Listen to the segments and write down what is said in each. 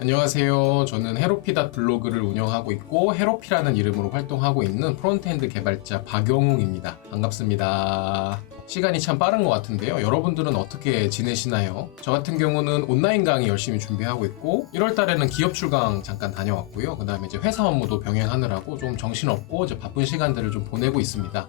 안녕하세요. 저는 헤로피닷 블로그를 운영하고 있고 헤로피라는 이름으로 활동하고 있는 프론트엔드 개발자 박영웅입니다. 반갑습니다. 시간이 참 빠른 것 같은데요. 여러분들은 어떻게 지내시나요? 저 같은 경우는 온라인 강의 열심히 준비하고 있고 1월 달에는 기업 출강 잠깐 다녀왔고요. 그 다음에 이제 회사 업무도 병행하느라고 좀 정신없고 이제 바쁜 시간들을 좀 보내고 있습니다.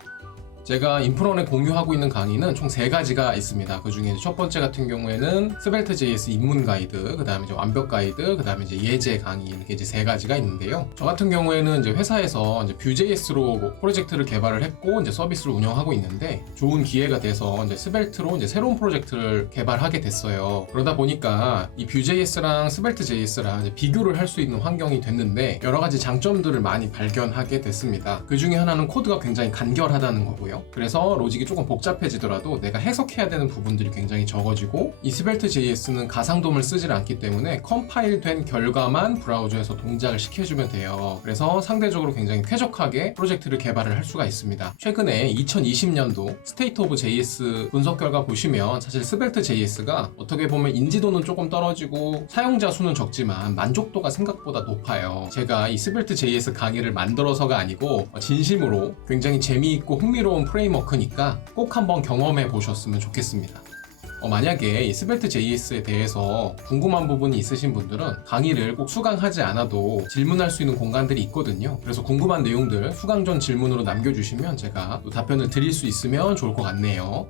제가 인프론에 공유하고 있는 강의는 총 세 가지가 있습니다. 그 중에 첫 번째 같은 경우에는 스벨트 JS 입문 가이드, 그 다음에 이제 완벽 가이드, 그 다음에 이제 예제 강의 이렇게 이제 세 가지가 있는데요. 저 같은 경우에는 이제 회사에서 이제 Vue.js로 프로젝트를 개발을 했고 이제 서비스를 운영하고 있는데 좋은 기회가 돼서 이제 스벨트로 이제 새로운 프로젝트를 개발하게 됐어요. 그러다 보니까 이 Vue.js랑 스벨트 JS랑 비교를 할 수 있는 환경이 됐는데 여러 가지 장점들을 많이 발견하게 됐습니다. 그 중에 하나는 코드가 굉장히 간결하다는 거고요. 그래서 로직이 조금 복잡해지더라도 내가 해석해야 되는 부분들이 굉장히 적어지고 이 스벨트 JS는 가상돔을 쓰질 않기 때문에 컴파일된 결과만 브라우저에서 동작을 시켜주면 돼요. 그래서 상대적으로 굉장히 쾌적하게 프로젝트를 개발을 할 수가 있습니다. 최근에 2020년도 스테이트 오브 JS 분석 결과 보시면 사실 스벨트 JS가 어떻게 보면 인지도는 조금 떨어지고 사용자 수는 적지만 만족도가 생각보다 높아요. 제가 이 스벨트 JS 강의를 만들어서가 아니고 진심으로 굉장히 재미있고 흥미 로운 프레임워크니까 꼭 한번 경험해 보셨으면 좋겠습니다. 어, 만약에 이 스벨트 JS에 대해서 궁금한 부분이 있으신 분들은 강의를 꼭 수강하지 않아도 질문할 수 있는 공간들이 있거든요. 그래서 궁금한 내용들 수강 전 질문으로 남겨주시면 제가 또 답변을 드릴 수 있으면 좋을 것 같네요.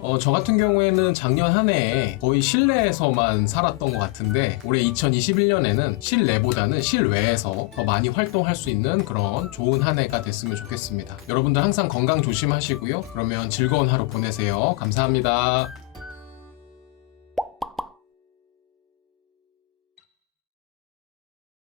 어, 저 같은 경우에는 작년 한 해에 거의 실내에서만 살았던 것 같은데 올해 2021년에는 실내보다는 실외에서 더 많이 활동할 수 있는 그런 좋은 한 해가 됐으면 좋겠습니다. 여러분들 항상 건강 조심하시고요. 그러면 즐거운 하루 보내세요. 감사합니다.